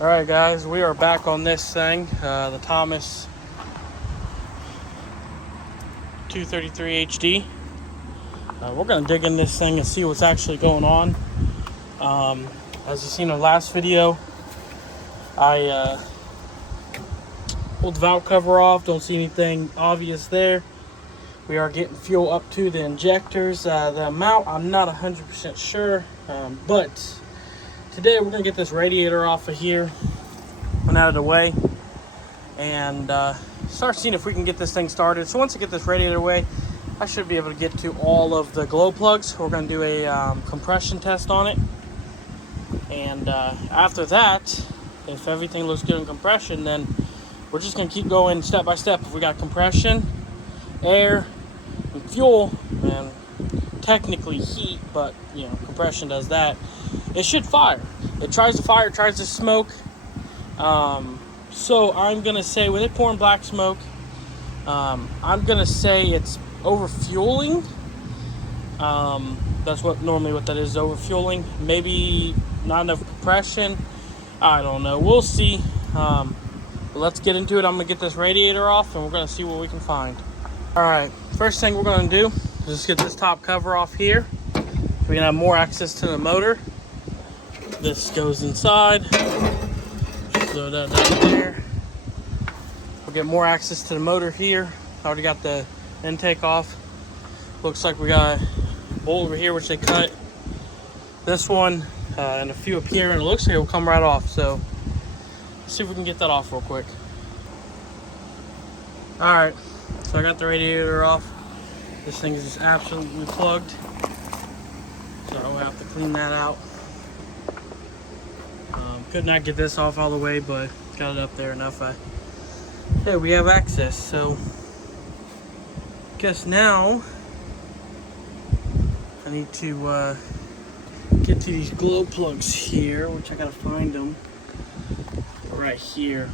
Alright guys, we are back on this thing, the Thomas 233 HD. We're going to dig in this thing and see what's actually going on. As you seen in the last video, I pulled the valve cover off, don't see anything obvious there. We are getting fuel up to the injectors. The amount, I'm not 100% sure, but today we're going to get this radiator off of here, one out of the way, and start seeing if we can get this thing started. So once I get this radiator away, I should be able to get to all of the glow plugs. We're going to do a compression test on it, and after that, if everything looks good in compression, then we're just going to keep going step by step. If we got compression, air, and fuel, and technically heat, but you know, compression does that, it should fire. It tries to fire, it tries to smoke. So I'm gonna say, with it pouring black smoke, I'm gonna say it's overfueling. That's what that is, overfueling. Maybe not enough compression, I don't know, we'll see. But let's get into it. I'm gonna get this radiator off and we're gonna see what we can find. Alright, first thing we're gonna do is just get this top cover off here. We can have more access to the motor. This goes inside. Throw that down there. We'll get more access to the motor here. I already got the intake off. Looks like we got a bolt over here which they cut. This one and a few up here, and it looks like it will come right off. So let's see if we can get that off real quick. Alright, so I got the radiator off. This thing is just absolutely plugged, so I'll have to clean that out. Could not get this off all the way, but got it up there enough. Yeah, we have access. So guess now I need to get to these glow plugs here, which I gotta find them right here.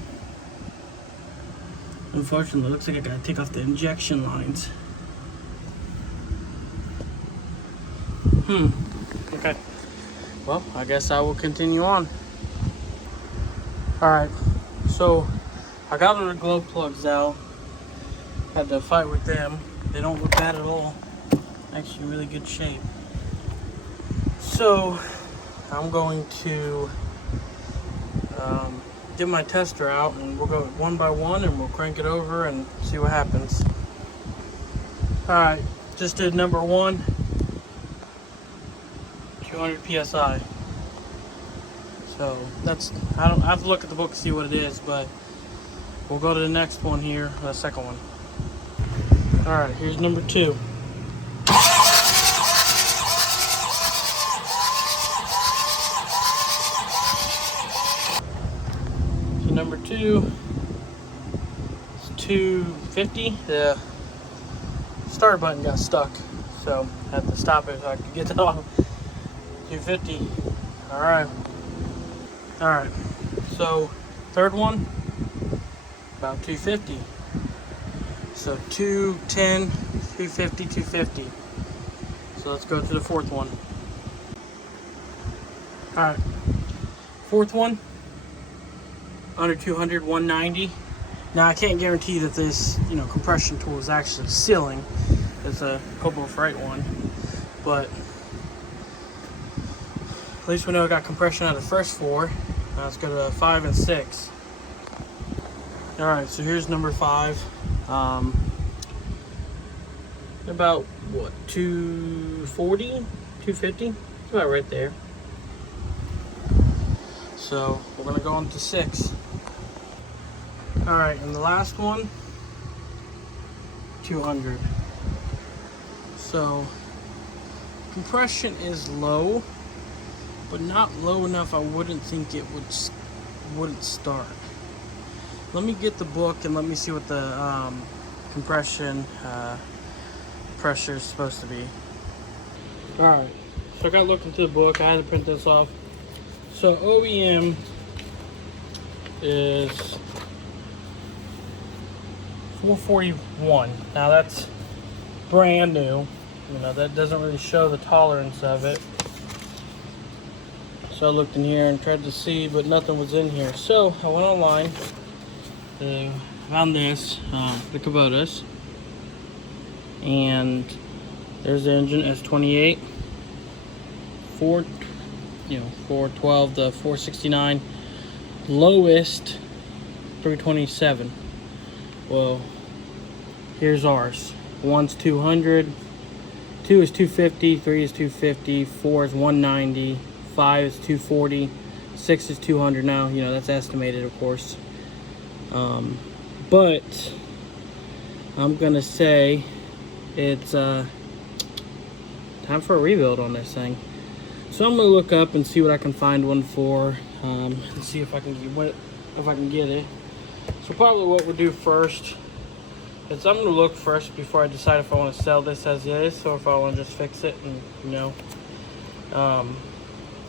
Unfortunately, it looks like I gotta take off the injection lines. Okay. Well, I guess I will continue on. Alright, so I got the glow plugs out. Had to fight with them. They don't look bad at all. Actually, really good shape. So I'm going to get my tester out and we'll go one by one and we'll crank it over and see what happens. Alright, just did number one. 200 psi. So that's, I have to look at the book to see what it is, but we'll go to the next one here, the second one. Alright, here's number two. So number two is 250. The start button got stuck, so I had to stop it so I could get that off. 250. Alright, so third one, about 250. So 210, 250, 250. So let's go to the fourth one. Alright, fourth one, under 200, 190. Now I can't guarantee that this, compression tool is actually sealing. It's a Hobo Freight one, but at least we know I got compression out of the first four. Now let's go to 5 and 6. Alright, so here's number 5. About what, 240, 250? It's about right there. So we're gonna go on to 6. Alright, and the last one, 200. So compression is low, but not low enough I wouldn't think it wouldn't start. Let me get the book and let me see what the compression pressure is supposed to be. Alright, so I got to look into the book. I had to print this off. So OEM is 441. Now that's brand new. That doesn't really show the tolerance of it. So I looked in here and tried to see, but nothing was in here. So I went online, found this, the Kubotas, and there's the engine S28, 412 to 469, lowest 327. Well, here's ours. One's 200, 2 is 250, 3 is 250, 4 is 190, 5 is 240, 6 is 200 now. You know, that's estimated, of course. But I'm gonna say it's time for a rebuild on this thing. So I'm gonna look up and see what I can find one for, and see if I can get it. So probably what we'll do first is I'm gonna look first before I decide if I want to sell this as is, or if I want to just fix it and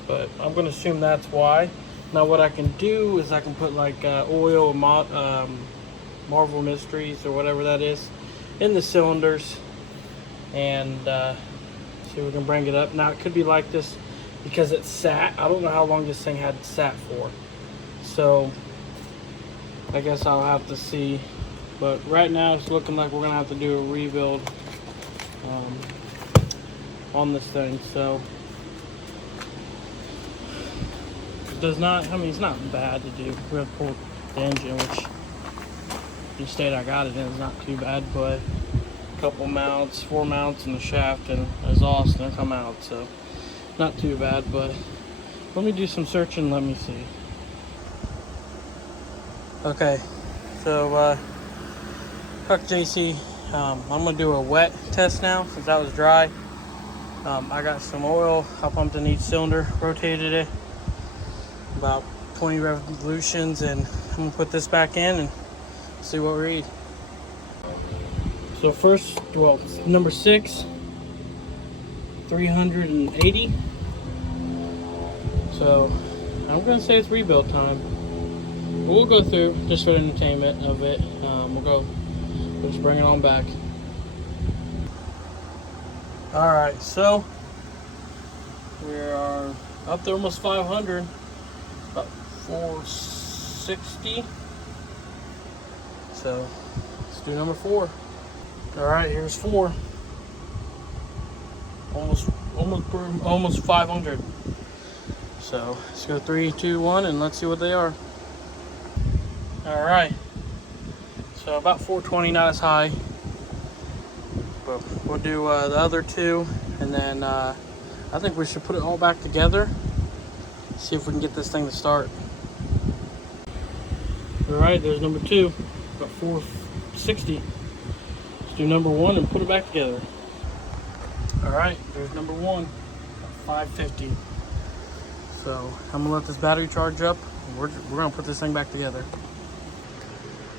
but I'm gonna assume that's why. Now what I can do is I can put like oil, Marvel Mysteries or whatever that is in the cylinders, and see if we can bring it up. Now it could be like this because it's sat. I don't know how long this thing had sat for, so I guess I'll have to see. But right now it's looking like we're gonna have to do a rebuild on this thing. So it does not, I mean, it's not bad to do. We have to pull the engine, which the state I got it in is not too bad, but a couple mounts, 4 mounts in the shaft and exhaust, and they come out, so not too bad. But let me do some searching. Let me see. Okay, so Truck JC, I'm gonna do a wet test now since that was dry. I got some oil, I pumped in each cylinder, rotated it about 20 revolutions, and I'm gonna put this back in and see what we read. So first, well, number 6, 380. So I'm gonna say it's rebuild time. We'll go through just for the entertainment of it. We'll just bring it on back. All right, so we are up to almost 500, about 460. So let's do number 4. All right, here's 4. Almost 500. So let's go 3, 2, 1, and let's see what they are. All right. So about 420, not as high, but we'll do the other 2, and then I think we should put it all back together, see if we can get this thing to start. All right, there's number 2, about 460. Let's do number 1 and put it back together. All right, there's number 1, 550. So I'm gonna let this battery charge up, and we're gonna put this thing back together.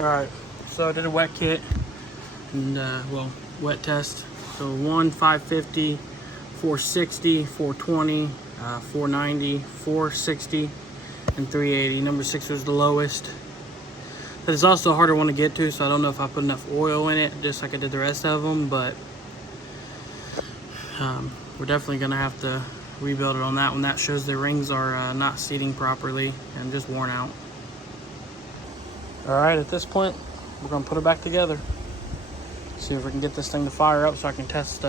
All right. So I did a wet kit and wet test. So 1, 550, 460, 420, 490, 460, and 380. Number 6 was the lowest. But it's also a harder one to get to, so I don't know if I put enough oil in it, just like I did the rest of them. But we're definitely gonna have to rebuild it on that one. That shows the rings are not seating properly and just worn out. All right, at this point, we're gonna put it back together. See if we can get this thing to fire up so I can test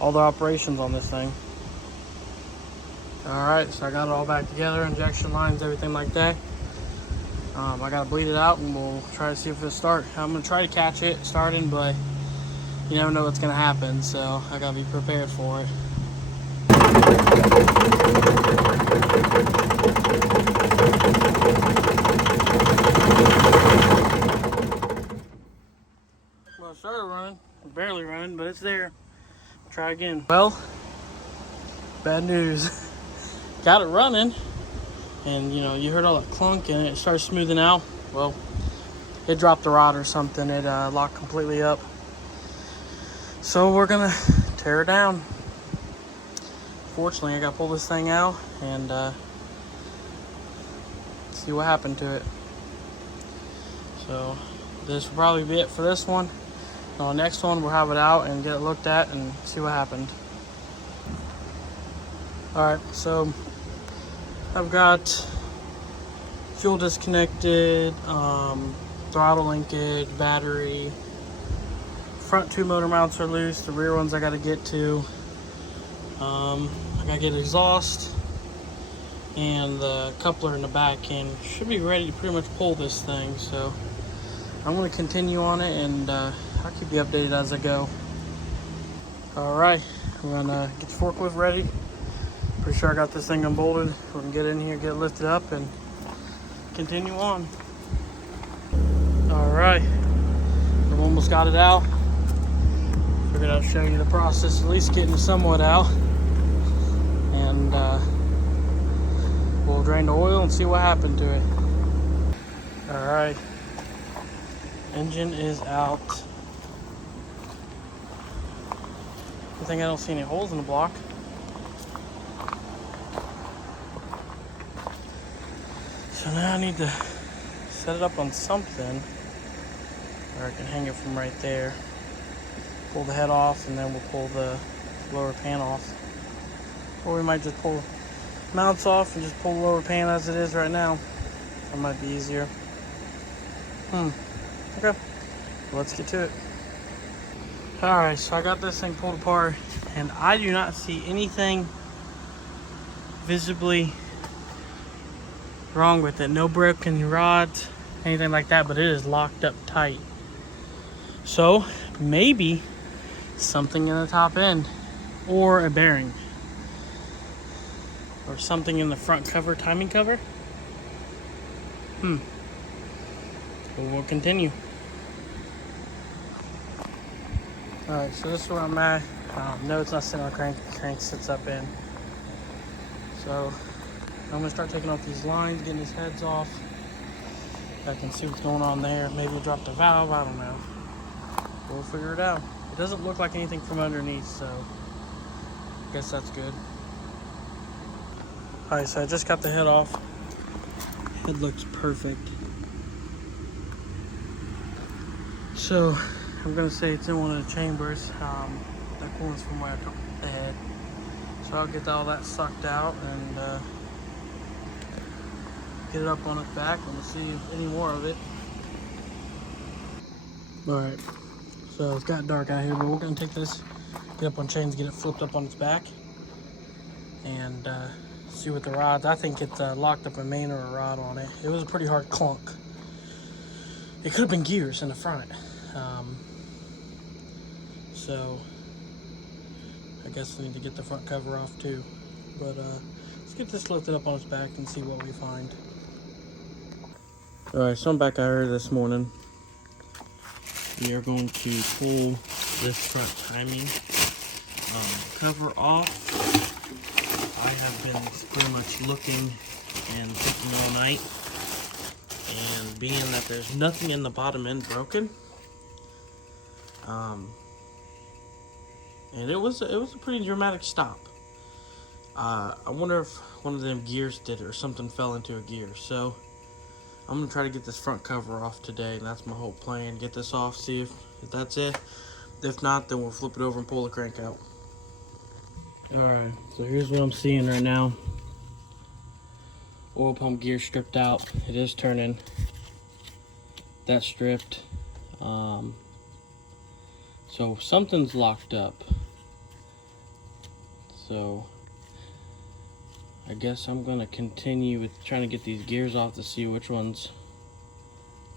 all the operations on this thing. All right, so I got it all back together, injection lines, everything like that. I gotta bleed it out and we'll try to see if it'll start. I'm gonna try to catch it starting, but you never know what's gonna happen, so I gotta be prepared for it. Well, it started running, barely running, but it's there. Try again. Well, bad news. Got it running, and you heard all that clunk and it started smoothing out. Well, it dropped the rod or something. It locked completely up. So we're gonna tear it down. Fortunately, I gotta pull this thing out and see what happened to it. So this will probably be it for this one. Now, the next one, we'll have it out and get it looked at and see what happened. All right, so I've got fuel disconnected, throttle linkage, battery. Front two motor mounts are loose. The rear ones I got to get to. I got to get exhaust and the coupler in the back, and should be ready to pretty much pull this thing. So I'm going to continue on it, and I'll keep you updated as I go. Alright, I'm going to get the forklift ready. Pretty sure I got this thing unbolted. We can get in here, get it lifted up, and continue on. Alright, we almost got it out. Figured I'd show you the process, at least getting it somewhat out. And we'll drain the oil and see what happened to it. Alright, engine is out. Good thing I don't see any holes in the block. So now I need to set it up on something where I can hang it from right there. Pull the head off, and then we'll pull the lower pan off. Or we might just pull the mounts off and just pull the lower pan as it is right now. That might be easier. Okay, let's get to it. Alright, so I got this thing pulled apart, and I do not see anything visibly wrong with it. No broken rods, anything like that, but it is locked up tight. So maybe something in the top end, or a bearing, or something in the front cover, timing cover. But we'll continue. Alright, so this is where I'm at. No, it's not sitting on the crank. The crank sits up in. So I'm going to start taking off these lines, getting these heads off. I can see what's going on there. Maybe drop the valve, I don't know. We'll figure it out. It doesn't look like anything from underneath, so I guess that's good. Alright, so I just got the head off. Head looks perfect. So I'm going to say it's in one of the chambers. That one's from where I took the head. So I'll get all that sucked out and get it up on its back, and we'll see any more of it. Alright, so it's got dark out here, but we're going to take this, get up on chains, get it flipped up on its back, and see what the rods. I think it's locked up a main or a rod on it. It was a pretty hard clunk. It could have been gears in the front. So I guess I need to get the front cover off too. But let's get this lifted up on its back and see what we find. Alright, so I'm back out here this morning. We are going to pull this front timing cover off. I have been pretty much looking and thinking all night. And being that there's nothing in the bottom end broken, and it was a pretty dramatic stop. I wonder if one of them gears did it or something fell into a gear. So I'm gonna try to get this front cover off today, and that's my whole plan. Get this off, see if that's it. If not, then we'll flip it over and pull the crank out. Alright, so here's what I'm seeing right now. Oil pump gear stripped out. It is turning. That's stripped. So something's locked up. So I guess I'm gonna continue with trying to get these gears off to see which one's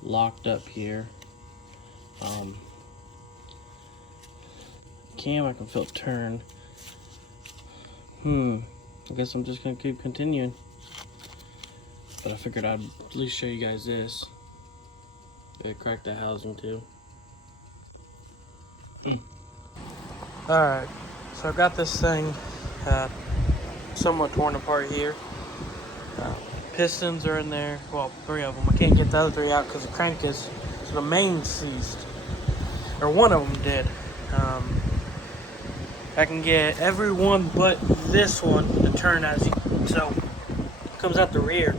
locked up here. Cam, I can feel it turn. I guess I'm just gonna keep continuing. But I figured I'd at least show you guys this. They cracked that housing too. Alright, so I got this thing somewhat torn apart here. Pistons are in there, well, 3 of them. I can't get the other 3 out because the crank is, so the main seized. Or one of them did. I can get every one but this one to turn as you, so it comes out the rear.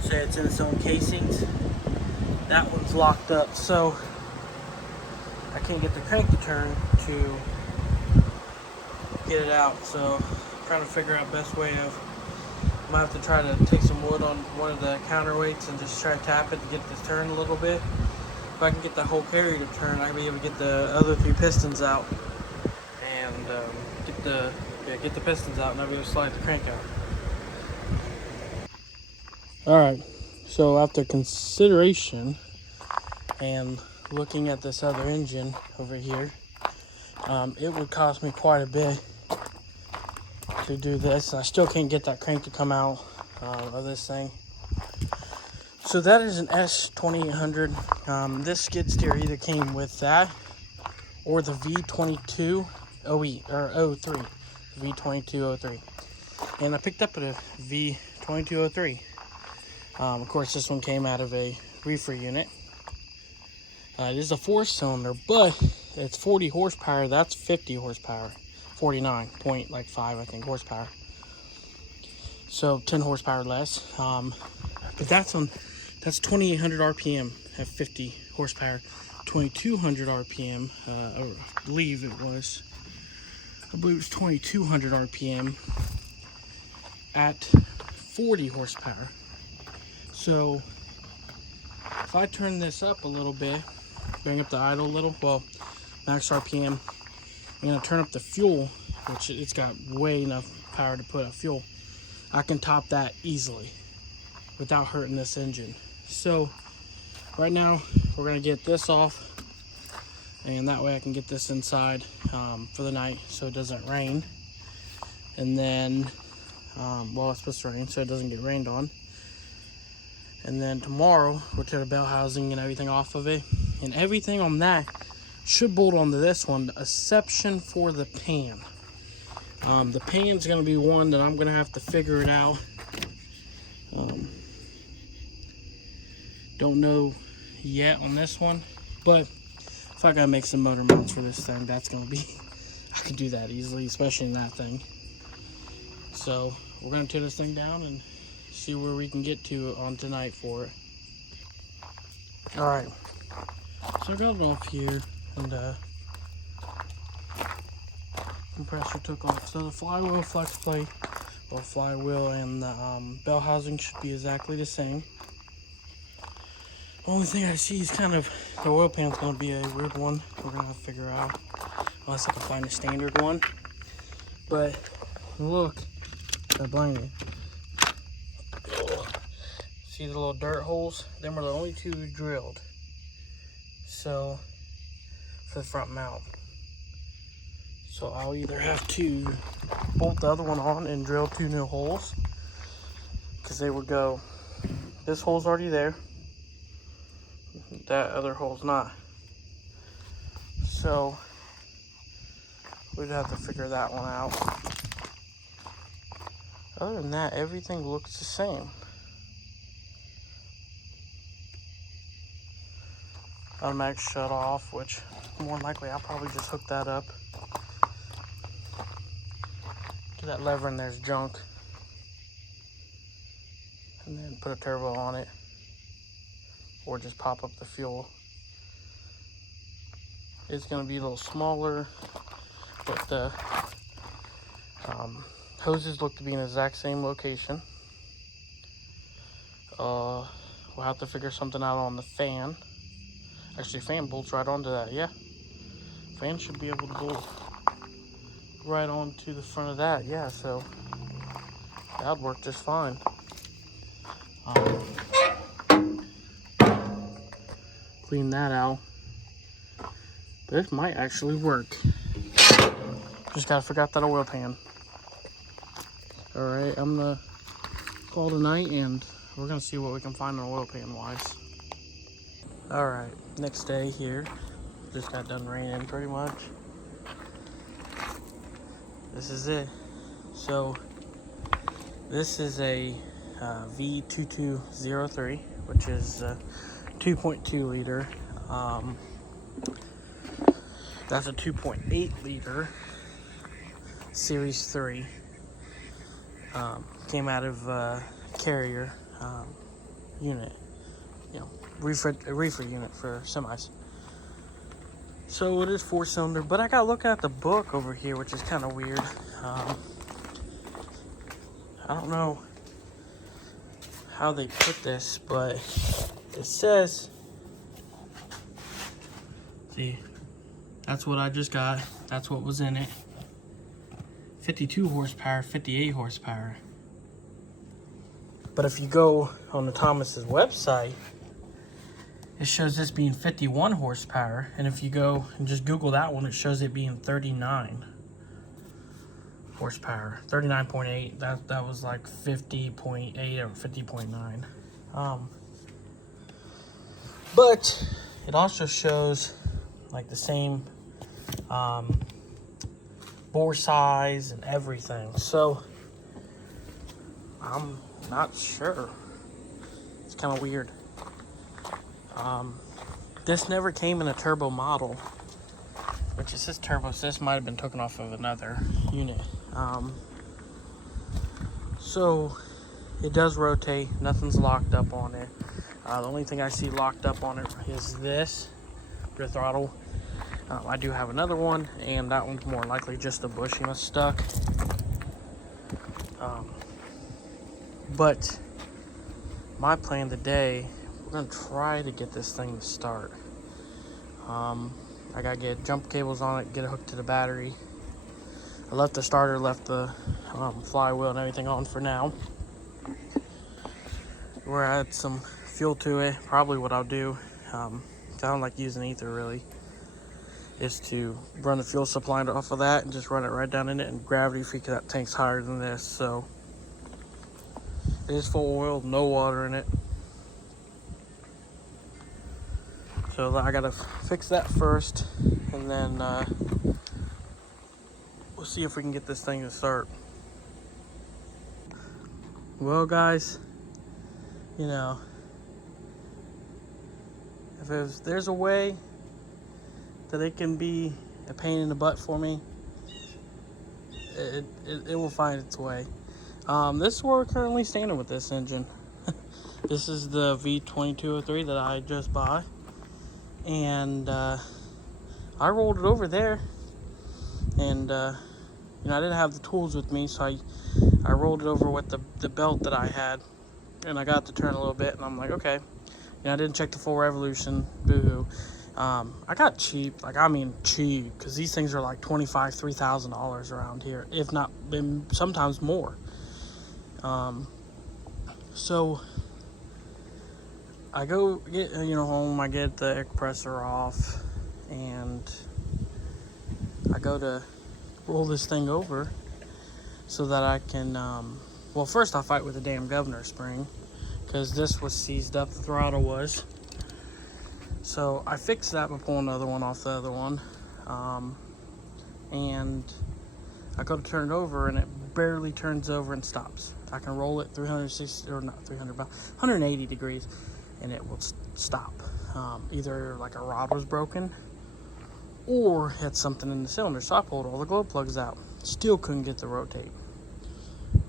Say it's in its own casings. That one's locked up, so I can't get the crank to turn to get it out. So I'm trying to figure out best way of might have to try to take some wood on one of the counterweights and just try to tap it to get it to turn a little bit. If I can get the whole carrier to turn, I'll be able to get the other 3 pistons out and get the pistons out, and I'll be able to slide the crank out. Alright, so after consideration and looking at this other engine over here, it would cost me quite a bit to do this. I still can't get that crank to come out of this thing. So that is an S2800. This skid steer either came with that or the V22 OE or 03, V2203, and I picked up a V2203. Of course, this one came out of a reefer unit. It is a 4-cylinder, but it's 40 horsepower. That's 50 horsepower, 49.5 I think horsepower. So 10 horsepower less. But that's 2,800 RPM at 50 horsepower. 2,200 RPM. I believe it was 2,200 RPM at 40 horsepower. So if I turn this up a little bit, bring up the idle a little, well, max RPM, I'm going to turn up the fuel, which it's got way enough power to put out fuel. I can top that easily without hurting this engine. So right now we're going to get this off, and that way I can get this inside for the night so it doesn't rain. And then, well, it's supposed to rain so it doesn't get rained on. And then tomorrow we'll tear the bell housing and everything off of it, and everything on that should bolt onto this one, exception for the pan. The pan's going to be one that I'm going to have to figure it out. Don't know yet on this one, but if I gotta make some motor mounts for this thing, that's going to be, I could do that easily, especially in that thing. So we're going to tear this thing down and see where we can get to on tonight for it. Alright, so I got it off here, and compressor took off. So the flywheel flex plate, or flywheel, and the bell housing should be exactly the same. The only thing I see is kind of, the oil pan's going to be a weird one. We're going to have to figure out, unless I can find a standard one. But look, I blind you. See the little dirt holes? Them were the only 2 we drilled. So, for the front mount. So I'll either have to bolt the other one on and drill 2 new holes, because they would go, this hole's already there, that other hole's not. So we'd have to figure that one out. Other than that, everything looks the same. Automatic shut off, which more than likely I'll probably just hook that up to that lever, and there's junk, and then put a turbo on it, or just pop up the fuel. It's going to be a little smaller, but the hoses look to be in the exact same location. We'll have to figure something out on the fan. Actually, fan bolts right onto that, yeah. Fan should be able to bolt right onto the front of that, yeah, so that would work just fine. Clean that out. But it might actually work. Just gotta figure out that oil pan. Alright, I'm gonna call tonight, and we're gonna see what we can find on oil pan wise. Alright, next day here. Just got done raining pretty much. This is it. So this is a V2203, which is 2.2 liter. That's a 2.8 liter Series 3. Came out of carrier unit, you know, reefer unit for semis. So it is 4-cylinder, but I gotta look at the book over here, which is kind of weird. I don't know how they put this, but it says, see, that's what I just got. That's what was in it. 52 horsepower, 58 horsepower. But if you go on the Thomas's website, it shows this being 51 horsepower. And if you go and just Google that one, it shows it being 39 horsepower. 39.8. That was like 50.8 or 50.9. But it also shows like the same bore size and everything. So I'm not sure. It's kind of weird. This never came in a turbo model, which it says turbo, so this might have been taken off of another unit. So it does rotate. Nothing's locked up on it. The only thing I see locked up on it is this rear throttle. I do have another one, and that one's more likely just a bushing that's stuck. But my plan today, we're gonna try to get this thing to start. I gotta get jump cables on it, get it hooked to the battery. I left the starter, left the flywheel and everything on for now. We're add some fuel to it. Probably what I'll do, I don't like using ether really, is to run the fuel supply off of that and just run it right down in it, and gravity free, because that tank's higher than this. So it is full oil, no water in it. So I gotta fix that first, and then we'll see if we can get this thing to start. Well guys, you know, if there's a way that it can be a pain in the butt for me, it will find its way. This is where we're currently standing with this engine. This is the V2203 that I just bought, and I rolled it over there, and you know, I didn't have the tools with me, so I rolled it over with the belt that I had, and I got to turn a little bit, and I'm like, okay. You know, I didn't check the full revolution, boo-hoo. I got cheap, like I mean cheap, because these things are like $2,500, $3,000 around here, if not sometimes more. So I go get home, I get the air compressor off, and I go to roll this thing over so that I can well, first I'll fight with the damn governor spring, because this was seized up, the throttle was. So I fixed that by pulling another one off the other one, and I go to turn it over, and it barely turns over and stops. I can roll it 360, or not 300, but 180 degrees, and it will stop. Either like a rod was broken, or had something in the cylinder. So I pulled all the glow plugs out. Still couldn't get the rotate.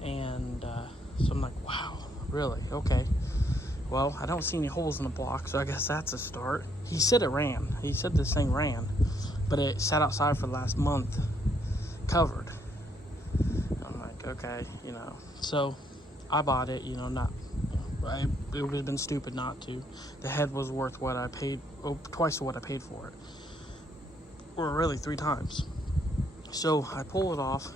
And so I'm like, wow, really? Okay. Well, I don't see any holes in the block, so I guess that's a start. He said it ran. He said this thing ran, but it sat outside for the last month, covered. I'm like, okay, you know. So I bought it, you know, it would have been stupid not to. The head was worth what I paid, twice what I paid for it. Or really 3 times. So I pull it off,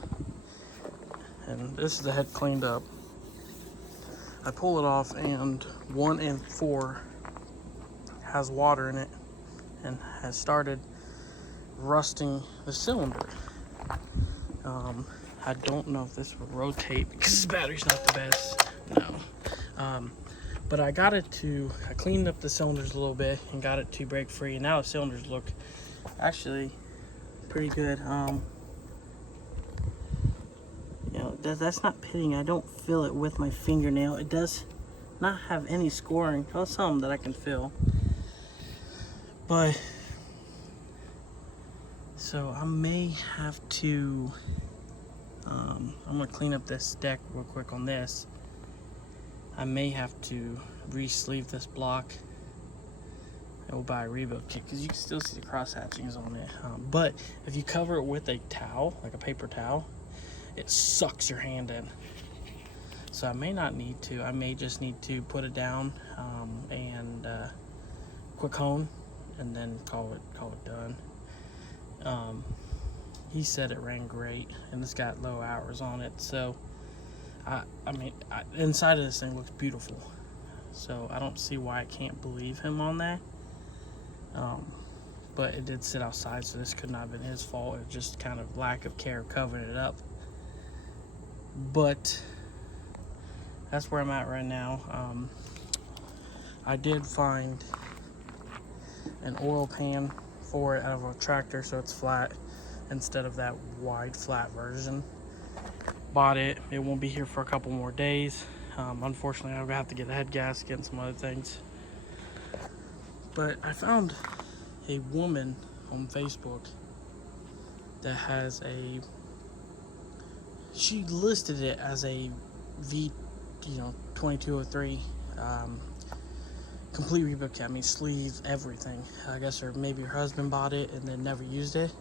and this is the head cleaned up. I pull it off, and 1 and 4 has water in it and has started rusting the cylinder. I don't know if this would rotate because the battery's not the best. No. But I cleaned up the cylinders a little bit and got it to break free, and now the cylinders look actually pretty good. You know, that's not pitting. I don't feel it with my fingernail. It does not have any scoring. Well, some that I can feel. But so I may have to I'm gonna clean up this deck real quick on this. I may have to re-sleeve this block. I will buy a rebuild kit, because you can still see the cross hatchings on it. But if you cover it with a towel, like a paper towel, it sucks your hand in. So I may not need to. I may just need to put it down and quick hone, and then call it done. He said it ran great, and it's got low hours on it. So I mean, inside of this thing looks beautiful. So I don't see why I can't believe him on that. But it did sit outside, so this could not have been his fault. It just kind of lack of care covering it up. But that's where I'm at right now. I did find an oil pan for it out of a tractor, so it's flat instead of that wide flat version. Bought it. It won't be here for a couple more days. Unfortunately, I'm gonna have to get a head gasket and some other things. But I found a woman on Facebook that has she listed it as a V2203 complete rebuild kit. I mean, sleeves, everything. I guess maybe her husband bought it and then never used it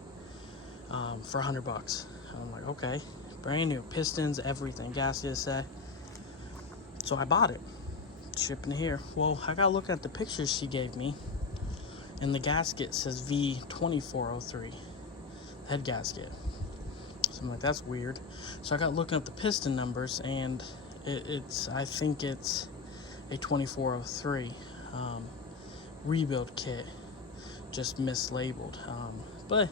for $100. I'm like, okay, brand new, pistons, everything, gasket set. So I bought it, shipping it here. Well, I got looking at the pictures she gave me, and the gasket says V2403, head gasket. So I'm like, that's weird. So I got looking up the piston numbers, and I think it's a 2403 rebuild kit, just mislabeled. But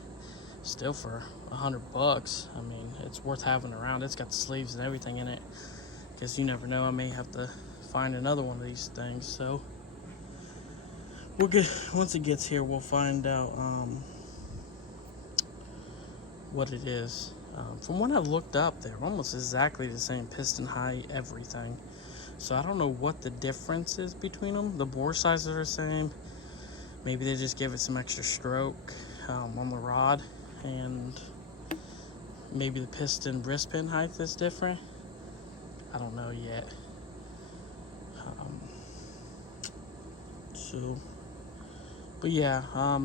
still, for $100, I mean, it's worth having around. It's got the sleeves and everything in it, because you never know, I may have to find another one of these things. So we'll get, once it gets here, we'll find out what it is. From what I looked up, they're almost exactly the same piston height, everything. So I don't know what the difference is between them. The bore sizes are the same. Maybe they just give it some extra stroke on the rod, and maybe the piston wrist pin height is different. I don't know yet. But yeah, I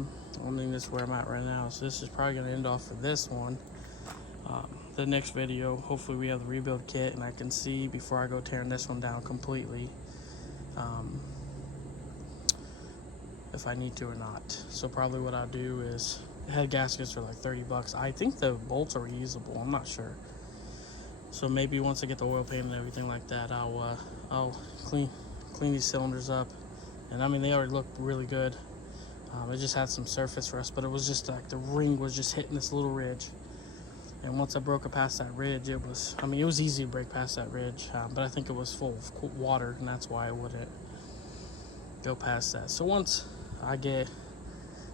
mean, this is where I'm at right now. So this is probably going to end off for this one. The next video, hopefully we have the rebuild kit, and I can see before I go tearing this one down completely if I need to or not. So probably what I'll do is, head gaskets are like $30. I think the bolts are reusable, I'm not sure. So maybe once I get the oil pan and everything like that, I'll clean these cylinders up. And I mean, they already look really good. It just had some surface rust, but it was just like the ring was just hitting this little ridge. And once I broke it past that ridge, it was easy to break past that ridge, but I think it was full of water, and that's why I wouldn't go past that. So once I get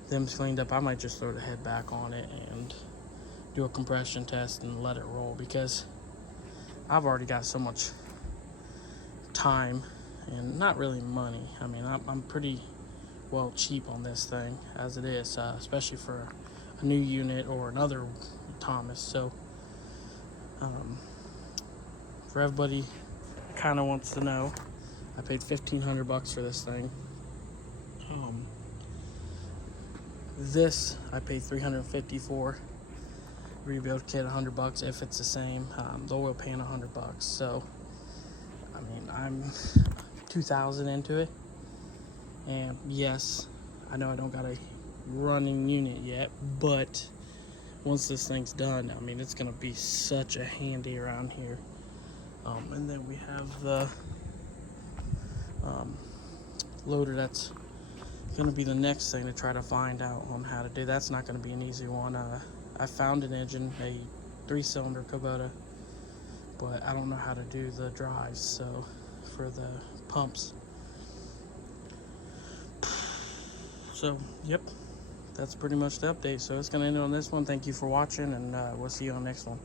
them cleaned up, I might just throw the head back on it and do a compression test and let it roll, because I've already got so much time and not really money. I mean, I'm pretty well cheap on this thing as it is, especially for a new unit or another Thomas. So for everybody kind of wants to know, I paid $1,500 for this thing. This I paid $350 for. Rebuild kit $100 if it's the same. The oil pan $100. So I mean, I'm $2,000 into it, and yes, I know I don't got a running unit yet, but once this thing's done, I mean, it's gonna be such a handy around here. And then we have the loader. That's gonna be the next thing to try to find out on how to do. That's not gonna be an easy one. I found an engine, a 3-cylinder Kubota, but I don't know how to do the drives, so for the pumps. So yep, that's pretty much the update. So it's gonna end on this one. Thank you for watching, and we'll see you on the next one.